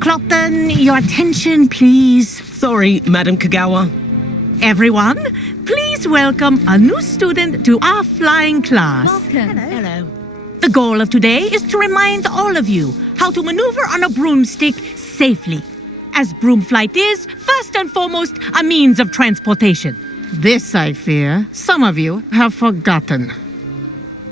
Clopton, your attention, please. Sorry, Madam Kagawa. Everyone, please welcome a new student to our flying class. Welcome. Hello. The goal of today is to remind all of you how to maneuver on a broomstick safely, as broom flight is, first and foremost, a means of transportation. This, I fear, some of you have forgotten.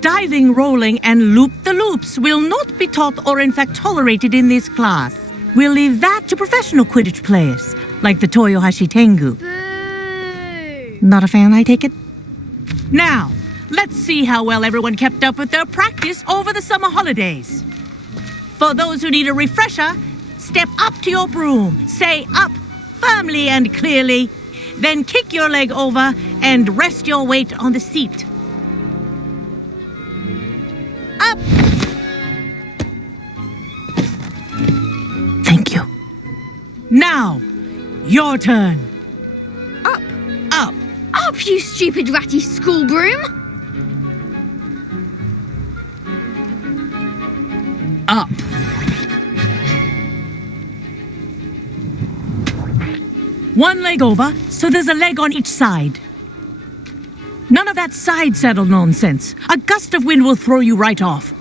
Diving, rolling, and loop-the-loops will not be taught or in fact tolerated in this class. We'll leave that to professional Quidditch players, like the Toyohashi Tengu. Boo! Not a fan, I take it? Now, let's see how well everyone kept up with their practice over the summer holidays. For those who need a refresher, step up to your broom, say up firmly and clearly, then kick your leg over and rest your weight on the seat. Up! Thank you. Now, your turn. Up! Up. Up, you stupid ratty school broom! Up. One leg over, so there's a leg on each side. None of that side saddle nonsense. A gust of wind will throw you right off.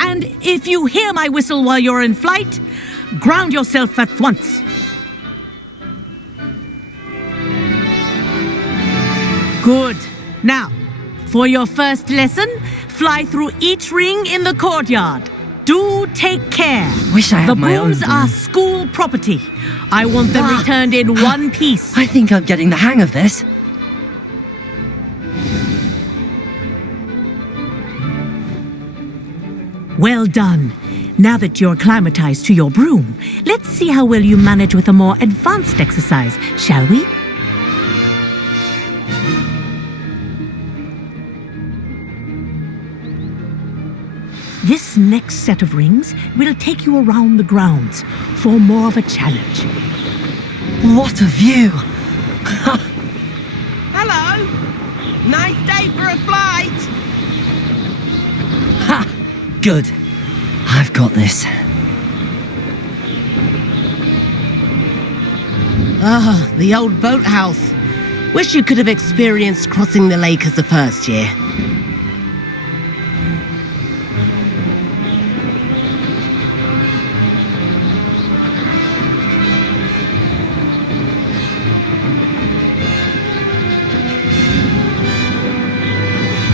And if you hear my whistle while you're in flight, ground yourself at once. Good. Now, for your first lesson, fly through each ring in the courtyard. Do take care. Wish I had The my own brooms broom. are school property. I want them returned in one piece. I think I'm getting the hang of this. Well done. Now that you're acclimatized to your broom, let's see how well you manage with a more advanced exercise, shall we? This next set of rings will take you around the grounds for more of a challenge. What a view! Hello. Nice day for a flight. Ha! Good. I've got this. Ah, the old boathouse. Wish you could have experienced crossing the lake as a first year.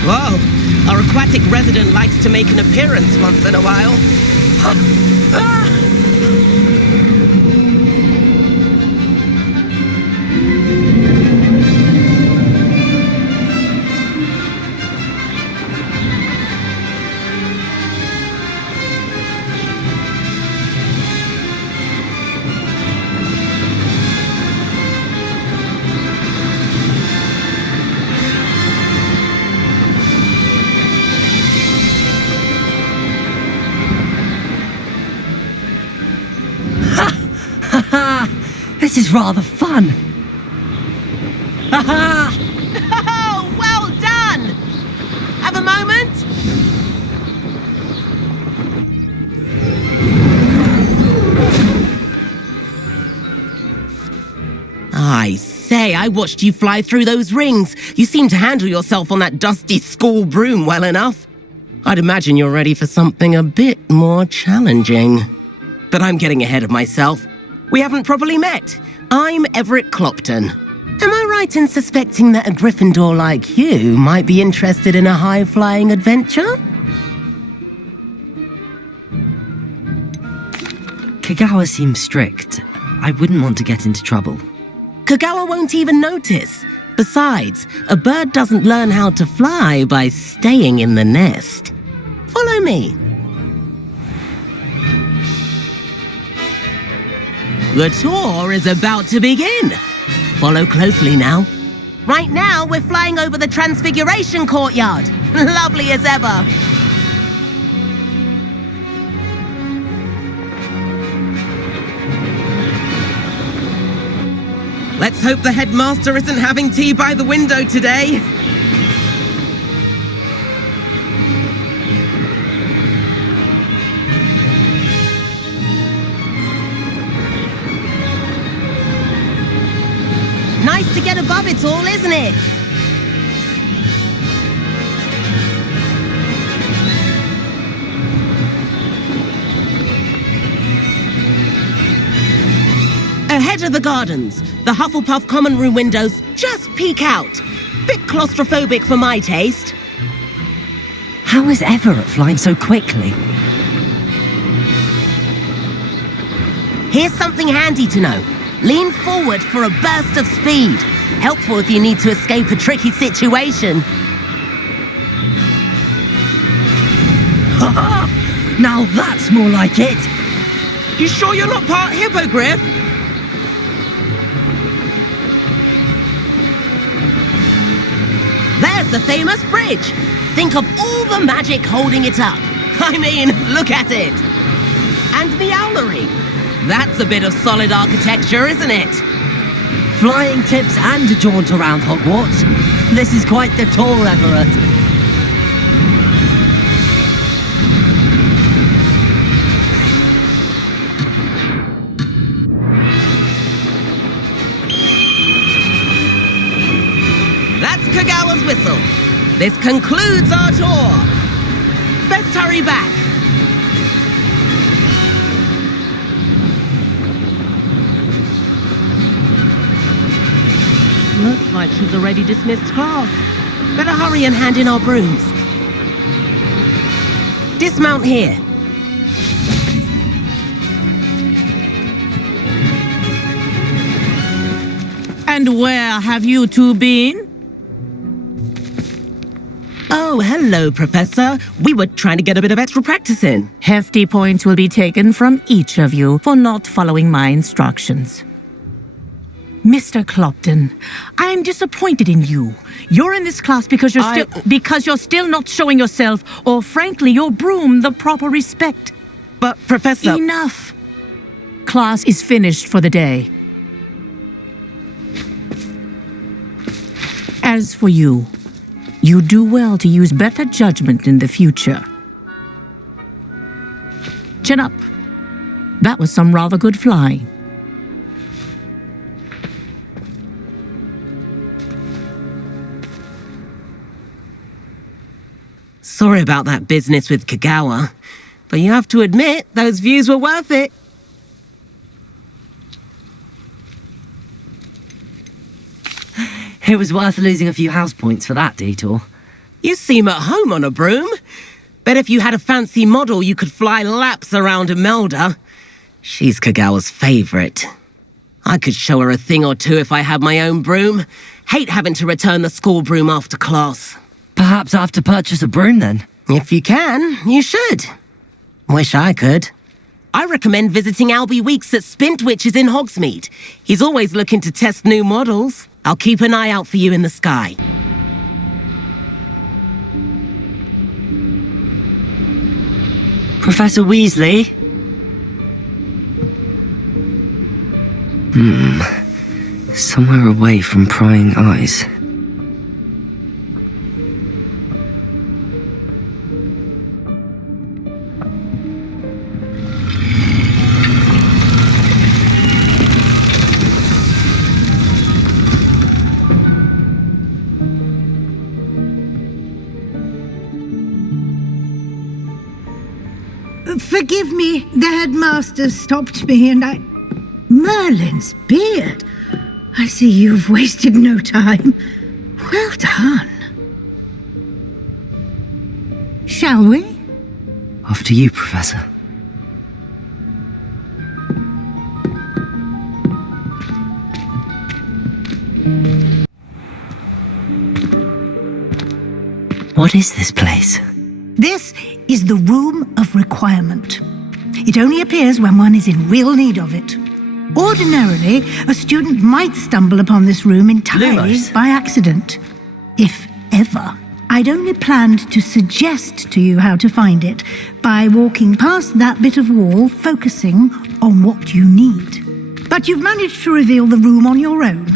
Whoa, our aquatic resident likes to make an appearance once in a while. This is rather fun. Oh, well done! Have a moment? I say, I watched you fly through those rings. You seem to handle yourself on that dusty school broom well enough. I'd imagine you're ready for something a bit more challenging. But I'm getting ahead of myself. We haven't properly met. I'm Everett Clopton. Am I right in suspecting that a Gryffindor like you might be interested in a high-flying adventure? Kagawa seems strict. I wouldn't want to get into trouble. Kagawa won't even notice. Besides, a bird doesn't learn how to fly by staying in the nest. Follow me. The tour is about to begin. Follow closely now. Right now, we're flying over the Transfiguration Courtyard. Lovely as ever. Let's hope the headmaster isn't having tea by the window today. Nice to get above it all, isn't it? Ahead of the gardens, the Hufflepuff common room windows just peek out. Bit claustrophobic for my taste. How is Everett flying so quickly? Here's something handy to know. Lean forward for a burst of speed. Helpful if you need to escape a tricky situation. Now that's more like it! You sure you're not part hippogriff? There's the famous bridge. Think of all the magic holding it up. I mean, look at it. And the owlery. That's a bit of solid architecture, isn't it? Flying tips and a jaunt around Hogwarts. This is quite the tour, Everett. That's Kagawa's whistle. This concludes our tour. Best hurry back. Looks like she's already dismissed class. Better hurry and hand in our brooms. Dismount here. And where have you two been? Oh, hello, Professor. We were trying to get a bit of extra practice in. Hefty points will be taken from each of you for not following my instructions. Mr. Clopton, I am disappointed in you. You're in this class because you're still not showing yourself, or frankly, your broom, the proper respect. But, Professor... Enough. Class is finished for the day. As for you, you do well to use better judgment in the future. Chin up. That was some rather good flying. Sorry about that business with Kagawa, but you have to admit those views were worth it. It was worth losing a few house points for that detour. You seem at home on a broom. Bet if you had a fancy model, you could fly laps around Imelda. She's Kagawa's favorite. I could show her a thing or two if I had my own broom. Hate having to return the school broom after class. Perhaps I have to purchase a broom then? If you can, you should. Wish I could. I recommend visiting Albie Weeks at Spintwitches in Hogsmeade. He's always looking to test new models. I'll keep an eye out for you in the sky. Professor Weasley? Somewhere away from prying eyes. Forgive me, the headmaster stopped me and I... Merlin's beard. I see you've wasted no time. Well done. Shall we? After you, Professor. What is this place? This is the Room of Requirement. It only appears when one is in real need of it. Ordinarily, a student might stumble upon this room entirely Lumos. by accident. If ever. I'd only planned to suggest to you how to find it by walking past that bit of wall, focusing on what you need. But you've managed to reveal the room on your own.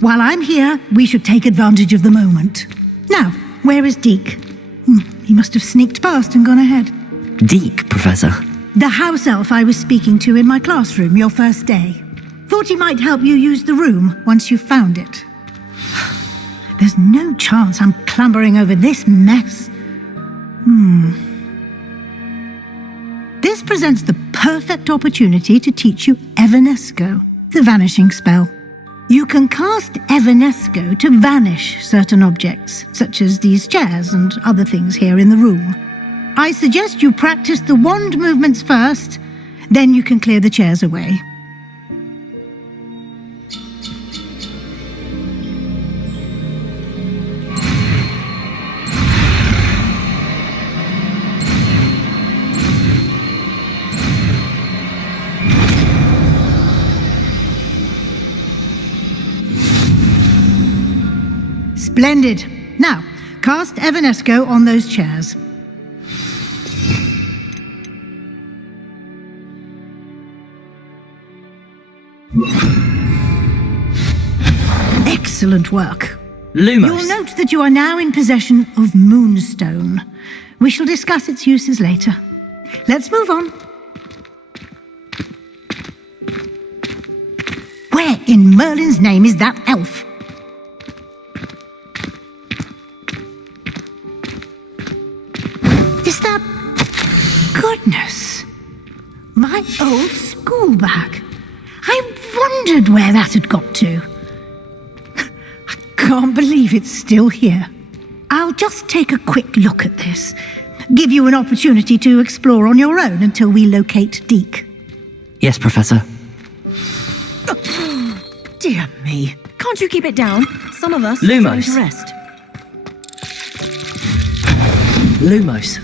While I'm here, we should take advantage of the moment. Now, where is Deke? He must have sneaked past and gone ahead. Deke, Professor. The house elf I was speaking to in my classroom your first day. Thought he might help you use the room once you've found it. There's no chance I'm clambering over this mess. This presents the perfect opportunity to teach you Evanesco, the vanishing spell. You can cast Evanesco to vanish certain objects, such as these chairs and other things here in the room. I suggest you practice the wand movements first, then you can clear the chairs away. Splendid. Now, cast Evanesco on those chairs. Excellent work. Lumos. You'll note that you are now in possession of Moonstone. We shall discuss its uses later. Let's move on. Where in Merlin's name is that elf? Is that... Goodness. My old school bag. I wondered where that had got to. I can't believe it's still here. I'll just take a quick look at this. Give you an opportunity to explore on your own until we locate Deke. Yes, Professor. Dear me. Can't you keep it down? Some of us Lumos. are trying to rest. Lumos.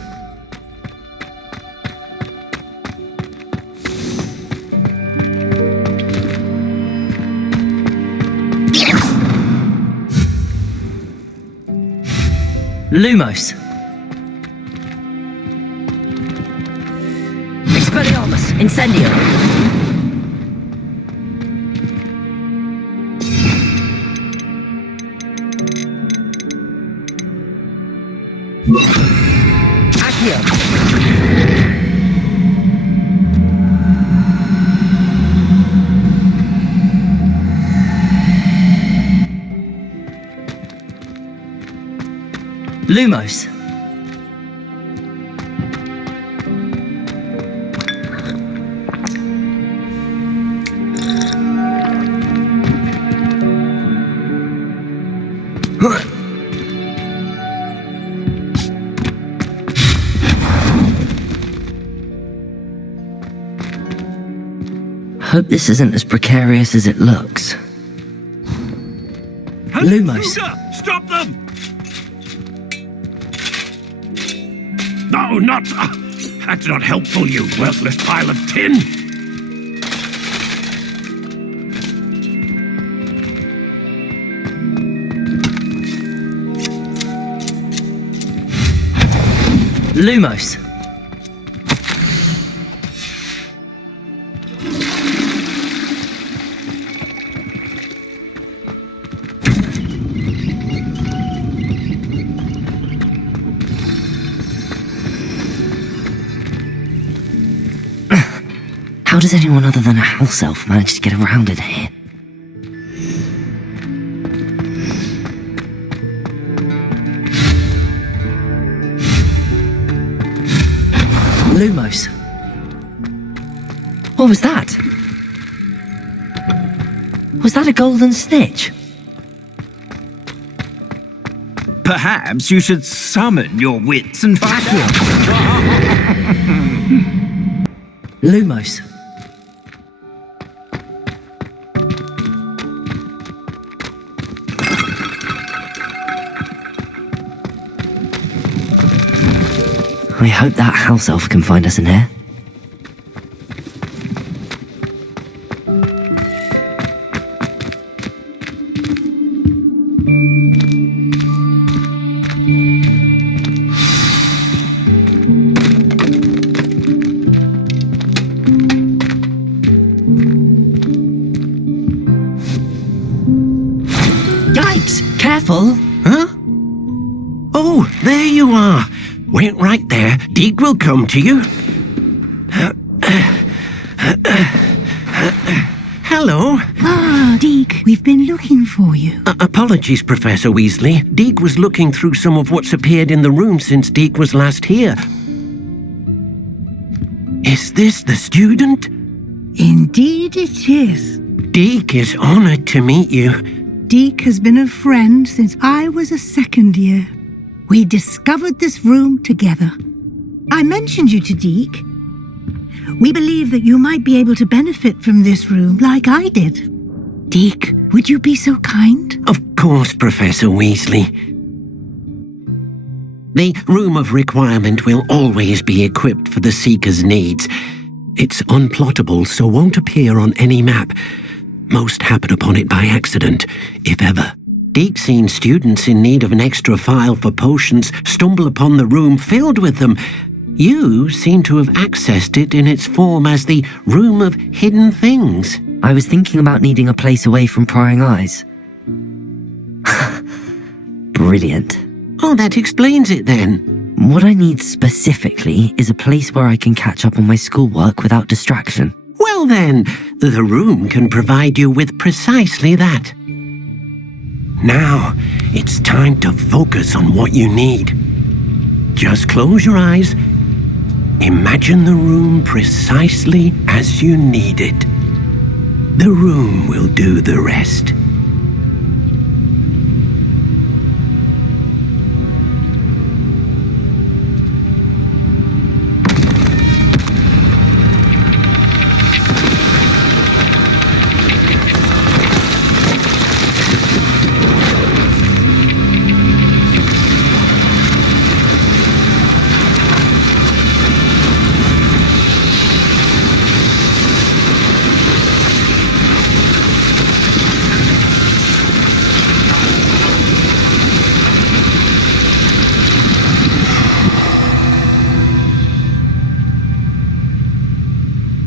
Lumos. Expelliarmus. Incendio. Accio. Lumos. Hope this isn't as precarious as it looks. Lumos. Stop them! No, not... that's not helpful, you worthless pile of tin! Lumos. How does anyone other than a house elf manage to get around in here? Lumos. What was that? Was that a golden snitch? Perhaps you should summon your wits and find out. Lumos. I hope that house elf can find us in here. Yikes! Careful! Huh? Oh, there you are. Wait right there. Deek will come to you. Hello. Ah, Deke, we've been looking for you. Apologies, Professor Weasley. Deek was looking through some of what's appeared in the room since Deek was last here. Is this the student? Indeed it is. Deek is honored to meet you. Deke has been a friend since I was a second year. We discovered this room together. I mentioned you to Deke. We believe that you might be able to benefit from this room like I did. Deke, would you be so kind? Of course, Professor Weasley. The Room of Requirement will always be equipped for the Seeker's needs. It's unplottable, so won't appear on any map. Most happen upon it by accident, if ever. Deke's seen students in need of an extra file for potions stumble upon the room filled with them. You seem to have accessed it in its form as the Room of Hidden Things. I was thinking about needing a place away from prying eyes. Brilliant. Oh, that explains it then. What I need specifically is a place where I can catch up on my schoolwork without distraction. Well then, the room can provide you with precisely that. Now, it's time to focus on what you need. Just close your eyes. Imagine the room precisely as you need it. The room will do the rest.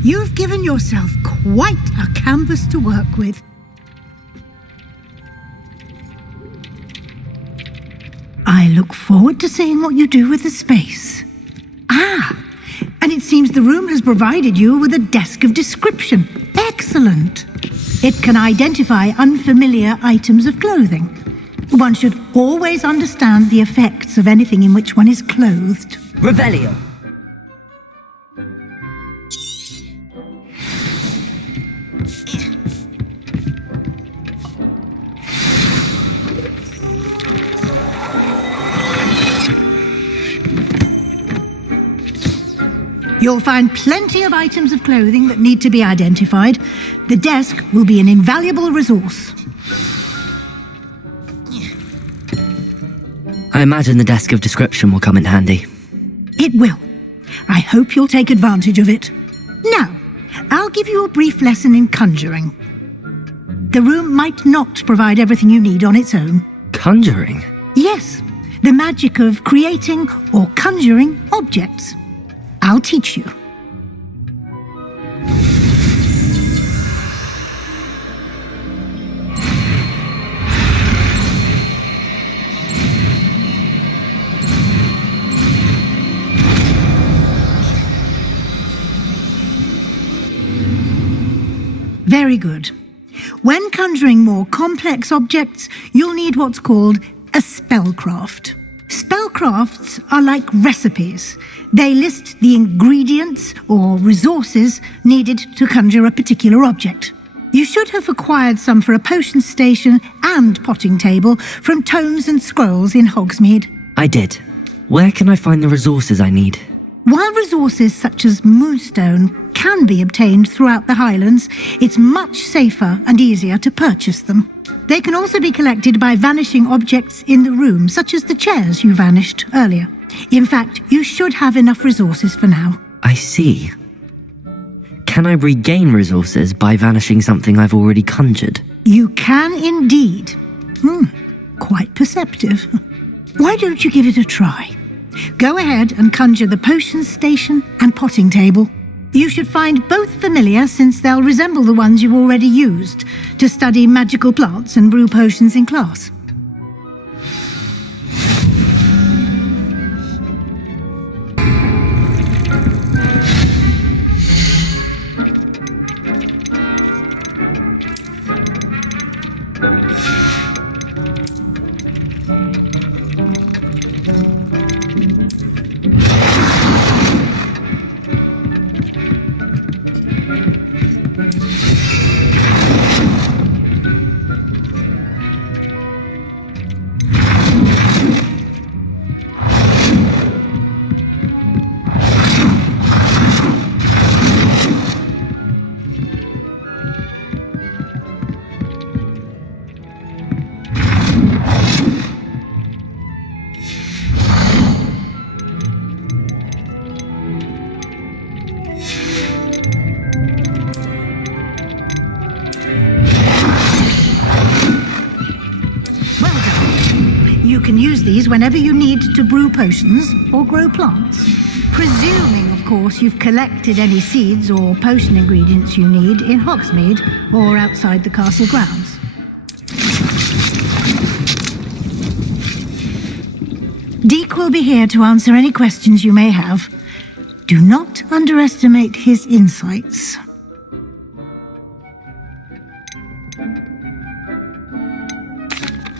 You've given yourself quite a canvas to work with. I look forward to seeing what you do with the space. Ah, and it seems the room has provided you with a desk of description. Excellent. It can identify unfamiliar items of clothing. One should always understand the effects of anything in which one is clothed. Revelio. You'll find plenty of items of clothing that need to be identified. The desk will be an invaluable resource. I imagine the desk of description will come in handy. It will. I hope you'll take advantage of it. Now, I'll give you a brief lesson in conjuring. The room might not provide everything you need on its own. Conjuring? Yes, the magic of creating or conjuring objects. I'll teach you. Very good. When conjuring more complex objects, you'll need what's called a spellcraft. Spellcrafts are like recipes. They list the ingredients or resources needed to conjure a particular object. You should have acquired some for a potion station and potting table from Tomes and Scrolls in Hogsmeade. I did. Where can I find the resources I need? While resources such as Moonstone can be obtained throughout the Highlands, it's much safer and easier to purchase them. They can also be collected by vanishing objects in the room, such as the chairs you vanished earlier. In fact, you should have enough resources for now. I see. Can I regain resources by vanishing something I've already conjured? You can indeed. Quite perceptive. Why don't you give it a try? Go ahead and conjure the potion station and potting table. You should find both familiar, since they'll resemble the ones you've already used to study magical plants and brew potions in class. use these whenever you need to brew potions or grow plants. Presuming, of course, you've collected any seeds or potion ingredients you need in Hogsmeade or outside the castle grounds. Deke will be here to answer any questions you may have. Do not underestimate his insights.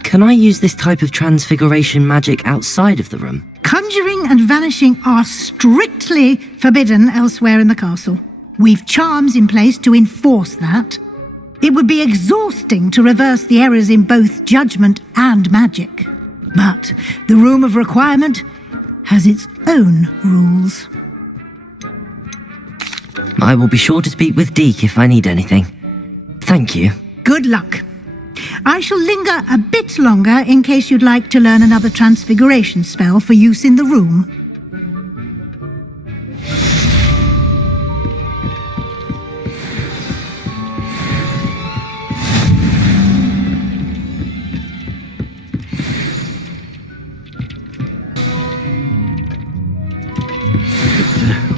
Can I use this type of transfiguration magic outside of the room? Conjuring and vanishing are strictly forbidden elsewhere in the castle. We've charms in place to enforce that. It would be exhausting to reverse the errors in both judgment and magic. But the Room of Requirement has its own rules. I will be sure to speak with Deke if I need anything. Thank you. Good luck. I shall linger a bit longer in case you'd like to learn another transfiguration spell for use in the room.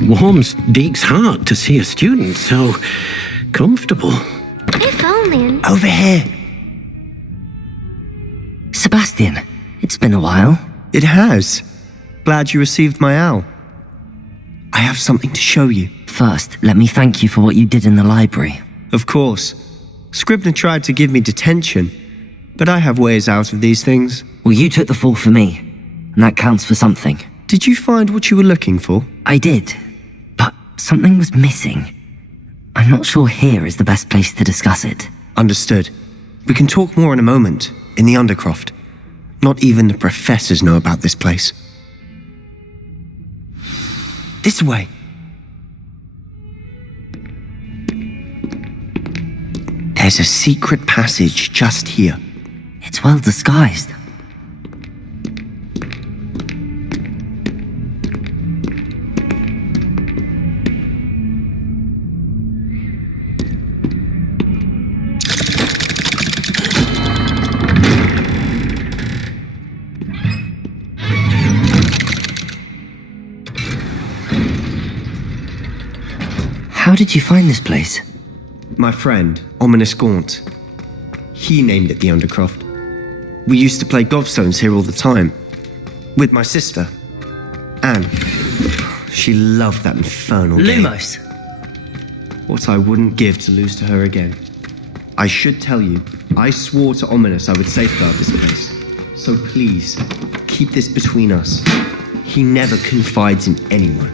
Warms Deke's heart to see a student so comfortable. If only. Over here. Sebastian, it's been a while. It has. Glad you received my owl. I have something to show you. First, let me thank you for what you did in the library. Of course. Scribner tried to give me detention, but I have ways out of these things. Well, you took the fall for me, and that counts for something. Did you find what you were looking for? I did, but something was missing. I'm not sure here is the best place to discuss it. Understood. We can talk more in a moment, in the Undercroft. Not even the professors know about this place. This way. There's a secret passage just here. It's well disguised. How did you find this place? My friend, Ominous Gaunt. He named it the Undercroft. We used to play gobstones here all the time. With my sister, Anne. She loved that infernal game. Lumos! What I wouldn't give to lose to her again. I should tell you, I swore to Ominous I would safeguard this place. So please, keep this between us. He never confides in anyone.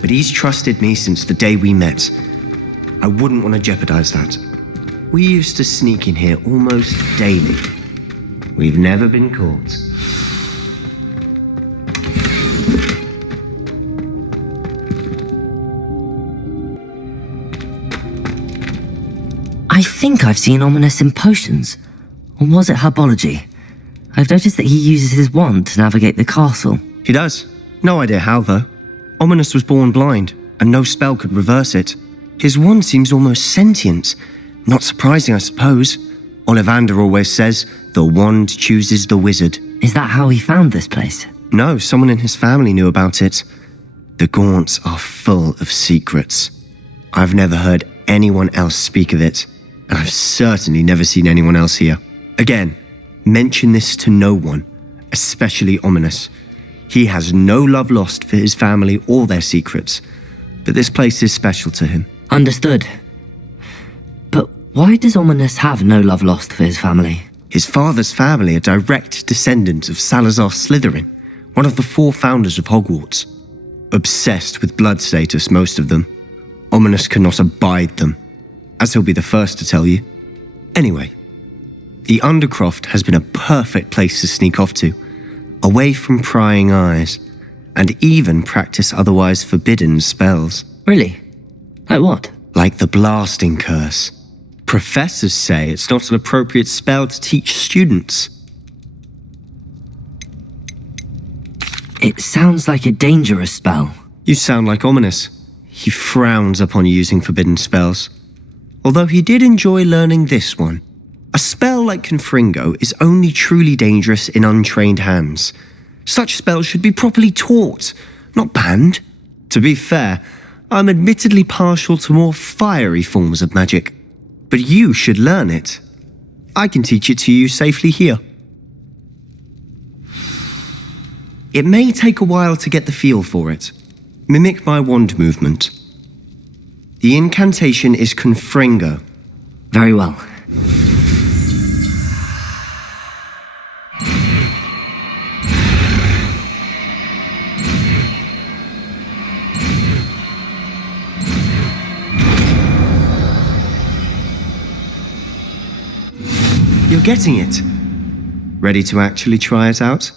But he's trusted me since the day we met. I wouldn't want to jeopardize that. We used to sneak in here almost daily. We've never been caught. I think I've seen Ominous in potions. Or was it herbology? I've noticed that he uses his wand to navigate the castle. He does. No idea how, though. Ominous was born blind, and no spell could reverse it. His wand seems almost sentient. Not surprising, I suppose. Ollivander always says, the wand chooses the wizard. Is that how he found this place? No, someone in his family knew about it. The Gaunts are full of secrets. I've never heard anyone else speak of it, and I've certainly never seen anyone else here. Again, mention this to no one, especially Ominous. He has no love lost for his family or their secrets, but this place is special to him. Understood. But why does Ominous have no love lost for his family? His father's family are direct descendants of Salazar Slytherin, one of the 4 founders of Hogwarts. Obsessed with blood status, most of them. Ominous cannot abide them, as he'll be the first to tell you. Anyway, the Undercroft has been a perfect place to sneak off to, away from prying eyes, and even practice otherwise forbidden spells. Really? Like what? Like the blasting curse. Professors say it's not an appropriate spell to teach students. It sounds like a dangerous spell. You sound like Ominous. He frowns upon using forbidden spells. Although he did enjoy learning this one. A A spell like Confringo is only truly dangerous in untrained hands. Such spells should be properly taught, not banned. To be fair, I'm admittedly partial to more fiery forms of magic, but you should learn it. I can teach it to you safely here. It may take a while to get the feel for it. Mimic my wand movement. The incantation is Confringo. Very well. You're getting it. Ready to actually try it out?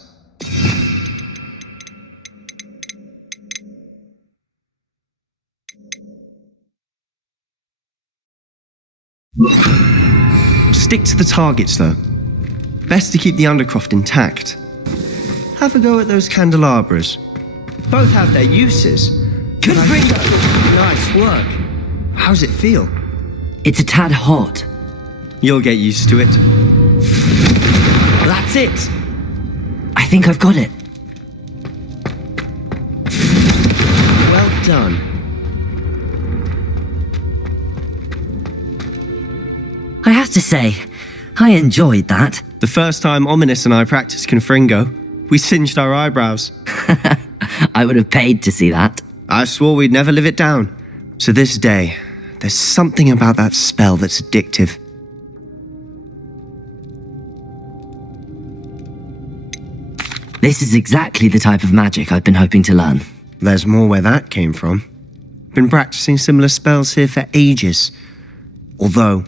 Stick to the targets, though. Best to keep the Undercroft intact. Have a go at those candelabras. Both have their uses. Confringo! Nice work. How's it feel? It's a tad hot. You'll get used to it. That's it! I think I've got it. Well done. I have to say, I enjoyed that. The first time Ominous and I practiced Confringo, we singed our eyebrows. I would have paid to see that. I swore we'd never live it down. To this day, there's something about that spell that's addictive. This is exactly the type of magic I've been hoping to learn. There's more where that came from. Been practicing similar spells here for ages. Although,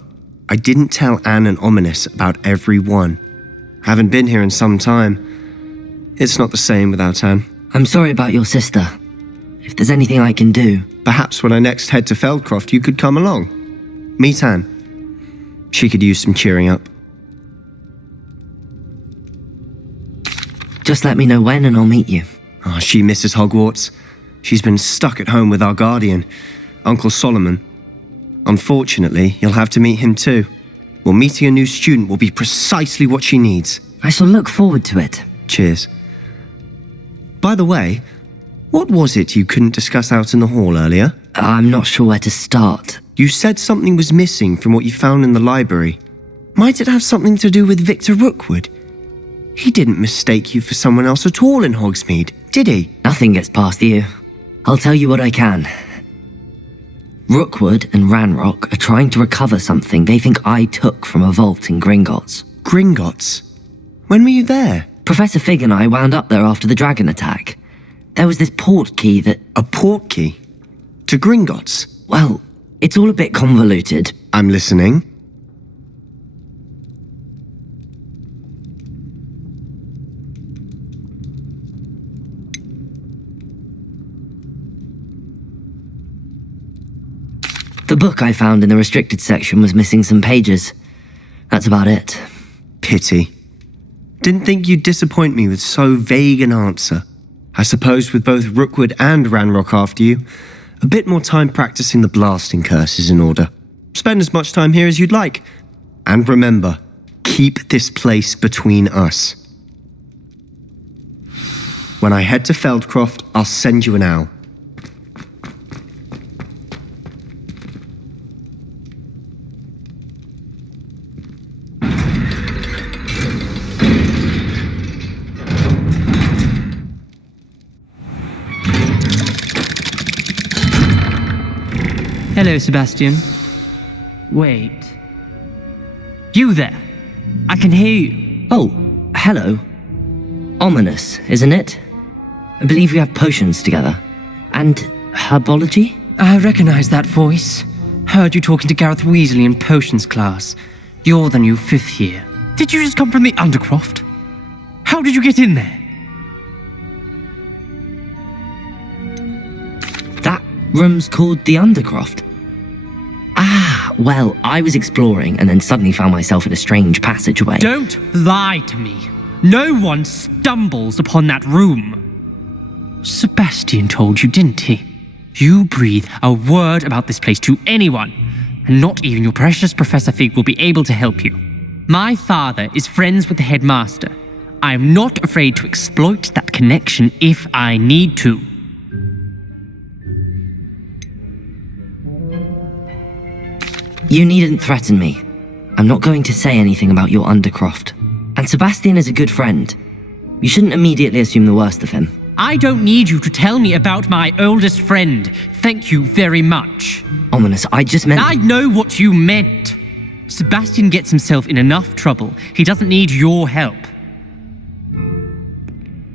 I didn't tell Anne and Ominous about every one. Haven't been here in some time. It's not the same without Anne. I'm sorry about your sister. If there's anything I can do... Perhaps when I next head to Feldcroft, you could come along. Meet Anne. She could use some cheering up. Just let me know when and I'll meet you. Oh, she misses Hogwarts. She's been stuck at home with our guardian, Uncle Solomon. Unfortunately, you'll have to meet him too. Well, meeting a new student will be precisely what she needs. I shall look forward to it. Cheers. By the way, what was it you couldn't discuss out in the hall earlier? I'm not sure where to start. You said something was missing from what you found in the library. Might it have something to do with Victor Rookwood? He didn't mistake you for someone else at all in Hogsmeade, did he? Nothing gets past you. I'll tell you what I can. Rookwood and Ranrock are trying to recover something they think I took from a vault in Gringotts. Gringotts? When were you there? Professor Fig and I wound up there after the dragon attack. There was this port key that... A port key? To Gringotts? Well, it's all a bit convoluted. I'm listening. The book I found in the restricted section was missing some pages. That's about it. Pity. Didn't think you'd disappoint me with so vague an answer. I suppose with both Rookwood and Ranrock after you, a bit more time practicing the blasting curse is in order. Spend as much time here as you'd like. And remember, keep this place between us. When I head to Feldcroft, I'll send you an owl. Hello, Sebastian. Wait. You there? I can hear you. Oh, hello. Ominous, isn't it? I believe we have potions together. And herbology? I recognize that voice. Heard you talking to Gareth Weasley in potions class. You're the new 5th year. Did you just come from the Undercroft? How did you get in there? That room's called the Undercroft. Ah, well, I was exploring and then suddenly found myself in a strange passageway. Don't lie to me. No one stumbles upon that room. Sebastian told you, didn't he? You breathe a word about this place to anyone, and not even your precious Professor Fig will be able to help you. My father is friends with the headmaster. I am not afraid to exploit that connection if I need to. You needn't threaten me. I'm not going to say anything about your Undercroft. And Sebastian is a good friend. You shouldn't immediately assume the worst of him. I don't need you to tell me about my oldest friend. Thank you very much. Ominous, I just meant... I know what you meant. Sebastian gets himself in enough trouble. He doesn't need your help.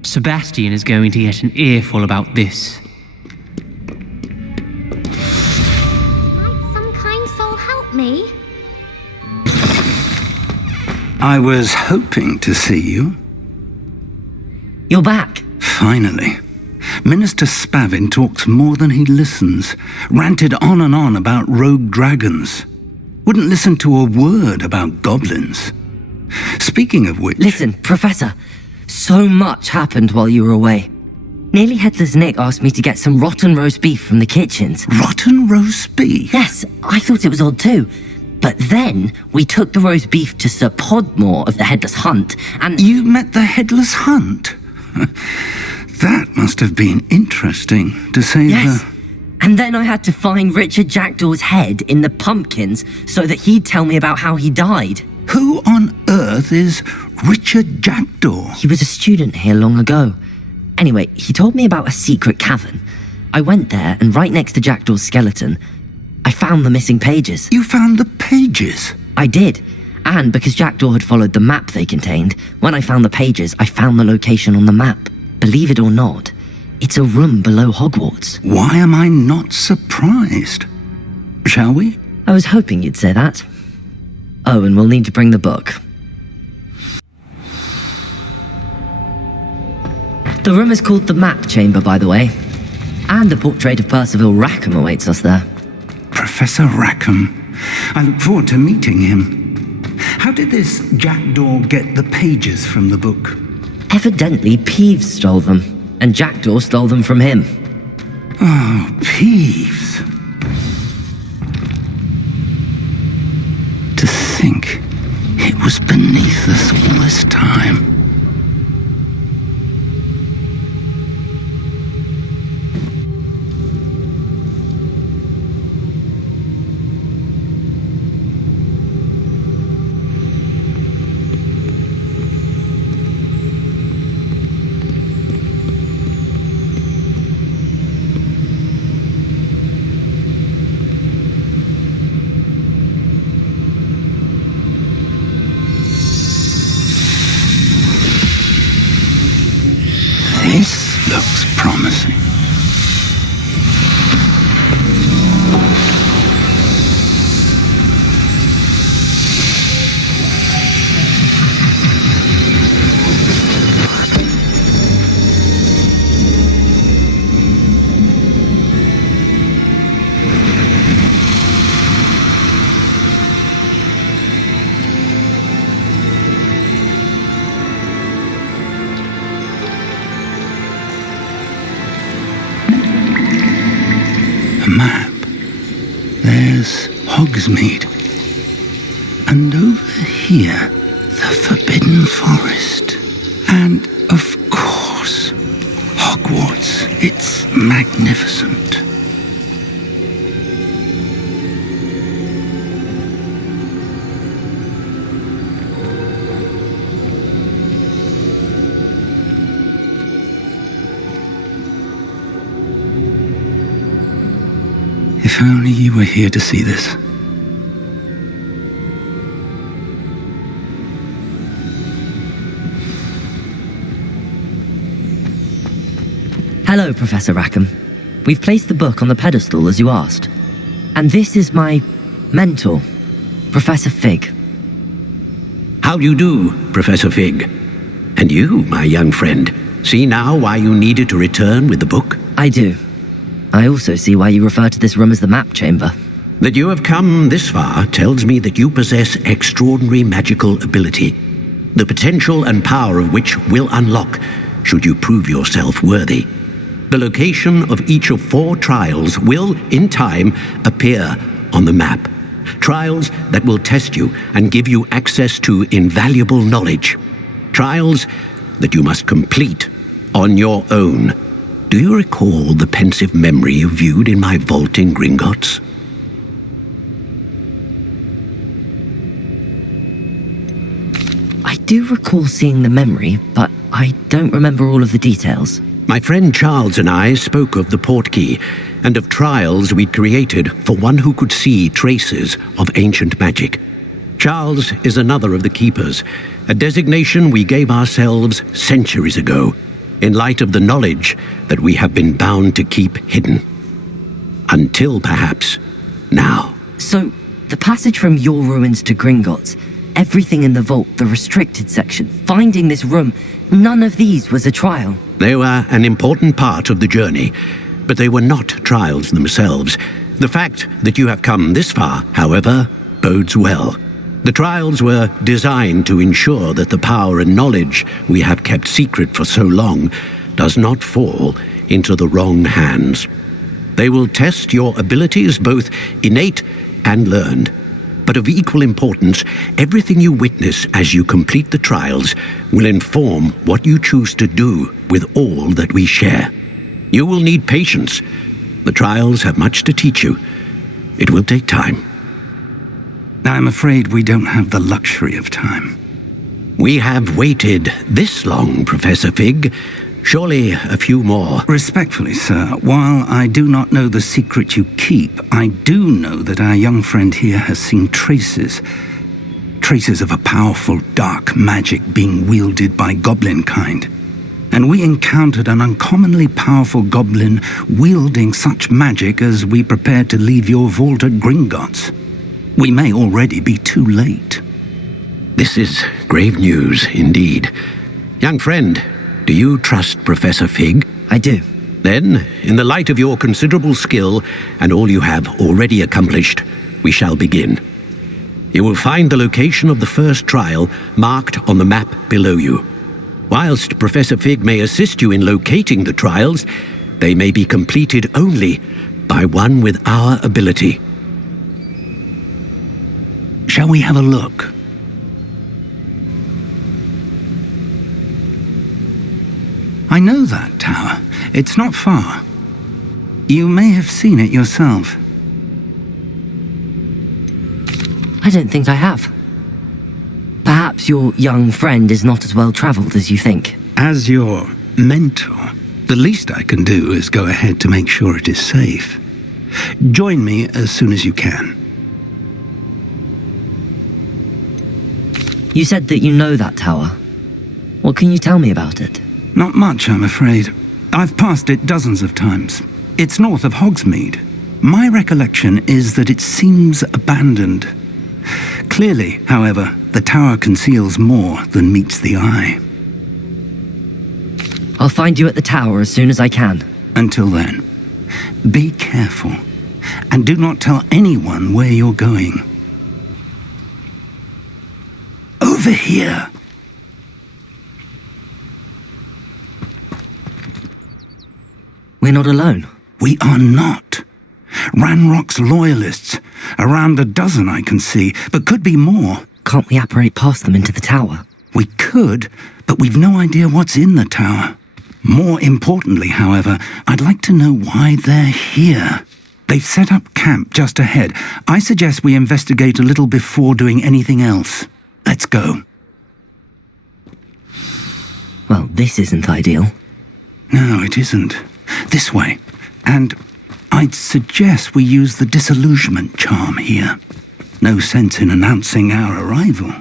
Sebastian is going to get an earful about this. Might some kind soul help me? I was hoping to see you. You're back. Finally. Minister Spavin talks more than he listens. Ranted on and on about rogue dragons. Wouldn't listen to a word about goblins. Speaking of which... Listen, Professor. So much happened while you were away. Nearly Headless Nick asked me to get some rotten roast beef from the kitchens. Rotten roast beef? Yes, I thought it was odd too. But then we took the roast beef to Sir Podmore of the Headless Hunt, and... You met the Headless Hunt? That must have been interesting, to say Yes. And then I had to find Richard Jackdaw's head in the pumpkins so that he'd tell me about how he died. Who on earth is Richard Jackdaw? He was a student here long ago. Anyway, he told me about a secret cavern. I went there, and right next to Jackdaw's skeleton, I found the missing pages. You found the pages? I did. And because Jackdaw had followed the map they contained, when I found the pages, I found the location on the map. Believe it or not, it's a room below Hogwarts. Why am I not surprised? Shall we? I was hoping you'd say that. Oh, and we'll need to bring the book. The room is called the Map Chamber, by the way. And the portrait of Percival Rackham awaits us there. Professor Rackham. I look forward to meeting him. How did this Jackdaw get the pages from the book? Evidently, Peeves stole them, and Jackdaw stole them from him. Oh, Peeves. To think it was beneath us all this time. This looks promising. Map. There's Hogsmeade. And over here, the Forbidden Forest. And, of course, Hogwarts. It's magnificent. If only you were here to see this. Hello, Professor Rackham. We've placed the book on the pedestal as you asked. And this is my mentor, Professor Fig. How do you do, Professor Fig? And you, my young friend, see now why you needed to return with the book? I do. I also see why you refer to this room as the Map Chamber. That you have come this far tells me that you possess extraordinary magical ability, the potential and power of which will unlock should you prove yourself worthy. The location of each of 4 trials will, in time, appear on the map, Trials that will test you and give you access to invaluable knowledge. Trials that you must complete on your own. Do you recall the pensive memory you viewed in my vault in Gringotts? I do recall seeing the memory, but I don't remember all of the details. My friend Charles and I spoke of the portkey and of trials we'd created for one who could see traces of ancient magic. Charles is another of the keepers, a designation we gave ourselves centuries ago, in light of the knowledge that we have been bound to keep hidden. Until perhaps now. So, the passage from your ruins to Gringotts, everything in the vault, the restricted section, finding this room, none of these was a trial. They were an important part of the journey, but they were not trials themselves. The fact that you have come this far, however, bodes well. The trials were designed to ensure that the power and knowledge we have kept secret for so long does not fall into the wrong hands. They will test your abilities, both innate and learned. But of equal importance, everything you witness as you complete the trials will inform what you choose to do with all that we share. You will need patience. The trials have much to teach you. It will take time. I'm afraid we don't have the luxury of time. We have waited this long, Professor Fig. Surely a few more. Respectfully, sir, while I do not know the secret you keep, I do know that our young friend here has seen traces of a powerful dark magic being wielded by goblin kind. And we encountered an uncommonly powerful goblin wielding such magic as we prepared to leave your vault at Gringotts. We may already be too late. This is grave news indeed. Young friend, do you trust Professor Fig? I do. Then, in the light of your considerable skill and all you have already accomplished, we shall begin. You will find the location of the first trial marked on the map below you. Whilst Professor Fig may assist you in locating the trials, they may be completed only by one with our ability. Shall we have a look? I know that tower. It's not far. You may have seen it yourself. I don't think I have. Perhaps your young friend is not as well traveled as you think. As your mentor, the least I can do is go ahead to make sure it is safe. Join me as soon as you can. You said that you know that tower. What can you tell me about it? Not much, I'm afraid. I've passed it dozens of times. It's north of Hogsmeade. My recollection is that it seems abandoned. Clearly, however, the tower conceals more than meets the eye. I'll find you at the tower as soon as I can. Until then, be careful, and do not tell anyone where you're going. Over here! We're not alone. We are not. Ranrock's loyalists. Around a dozen I can see, but could be more. Can't we apparate past them into the tower? We could, but we've no idea what's in the tower. More importantly, however, I'd like to know why they're here. They've set up camp just ahead. I suggest we investigate a little before doing anything else. Let's go. Well, this isn't ideal. No, it isn't. This way. And I'd suggest we use the disillusionment charm here. No sense in announcing our arrival.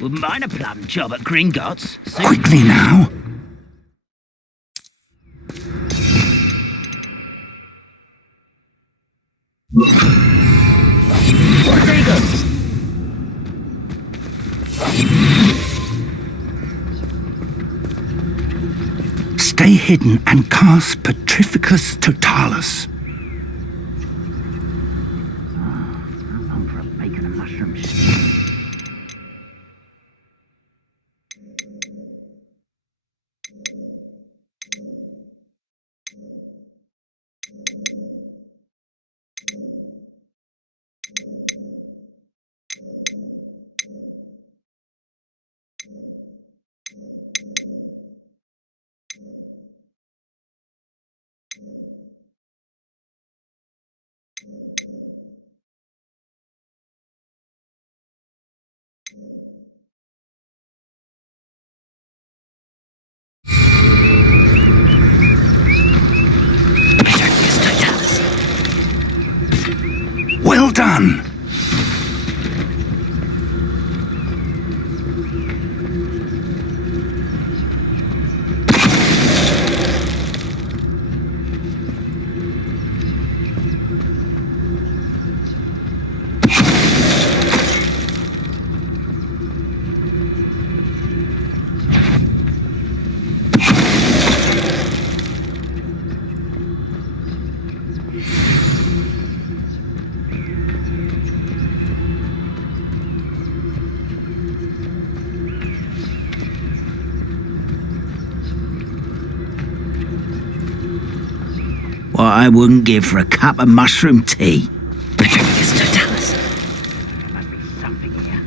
Wouldn't mind a plum job at Gringotts. Quickly now. Stay hidden and cast Petrificus Totalis. done? What I wouldn't give for a cup of mushroom tea. It's Totalis. Must be something here.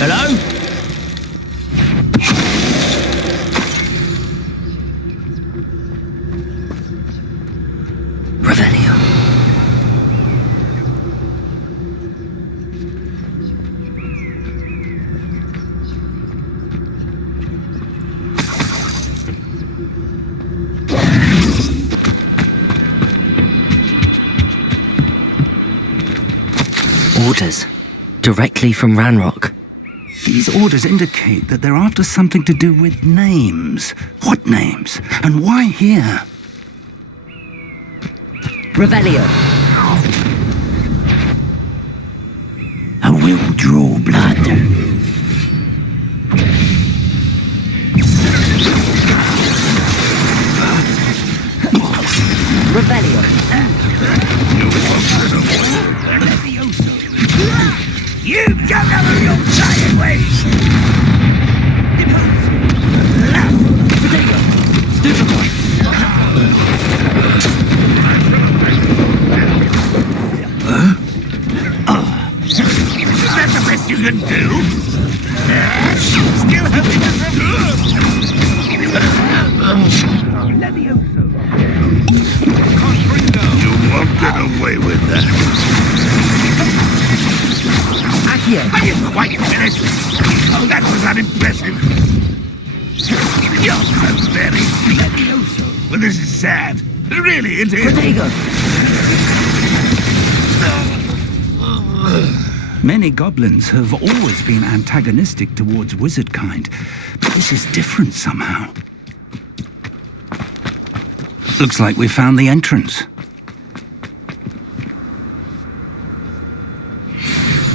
Hello? Revelio. Orders. Directly from Ranrock. These orders indicate that they're after something to do with names. What names? And why here? Revelio. I will draw blood. Revelio. You don't know who you're playing with! Is that the best you can do? Still having You won't get away with that. Are you quite finished? Oh, that was unimpressive. You're so very levioso. Well, this is sad. Really, it is. Many goblins have always been antagonistic towards wizard kind, but this is different somehow. Looks like we found the entrance.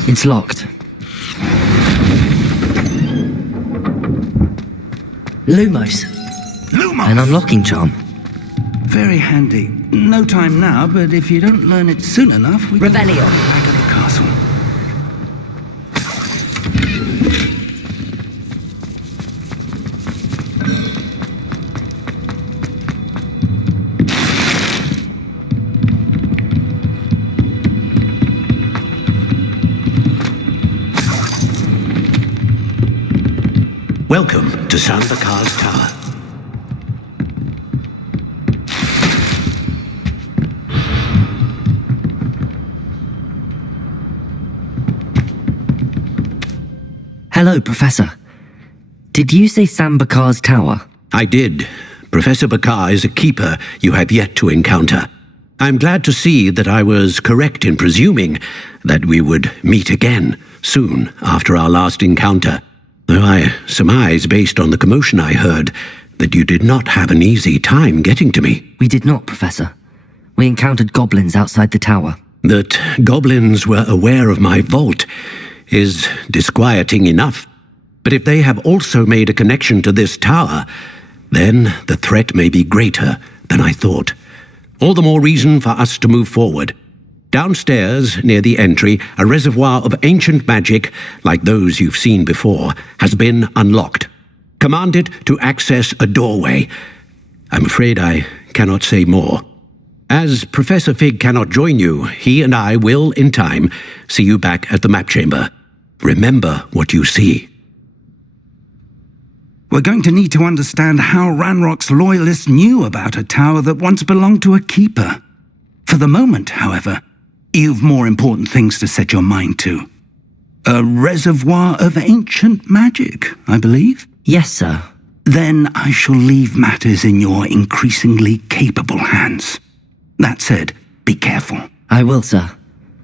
It's locked. Lumos. Lumos! An unlocking charm. Very handy. No time now, but if you don't learn it soon enough, we Revelio. can back at the castle. Welcome to Sambakar's Tower. Hello, Professor. Did you say Sambakar's Tower? I did. Professor Bakar is a keeper you have yet to encounter. I'm glad to see that I was correct in presuming that we would meet again soon after our last encounter. Though I surmise, based on the commotion I heard, that you did not have an easy time getting to me. We did not, Professor. We encountered goblins outside the tower. That goblins were aware of my vault is disquieting enough. But if they have also made a connection to this tower, then the threat may be greater than I thought. All the more reason for us to move forward. Downstairs, near the entry, a reservoir of ancient magic, like those you've seen before, has been unlocked. Command it to access a doorway. I'm afraid I cannot say more. As Professor Fig cannot join you, he and I will, in time, see you back at the map chamber. Remember what you see. We're going to need to understand how Ranrock's loyalists knew about a tower that once belonged to a keeper. For the moment, however, You've more important things to set your mind to. A reservoir of ancient magic, I believe? Yes, sir. Then I shall leave matters in your increasingly capable hands. That said, be careful. I will, sir.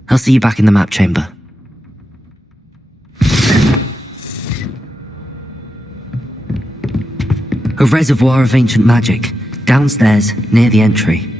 I'll see you back in the map chamber. A reservoir of ancient magic, downstairs near the entry.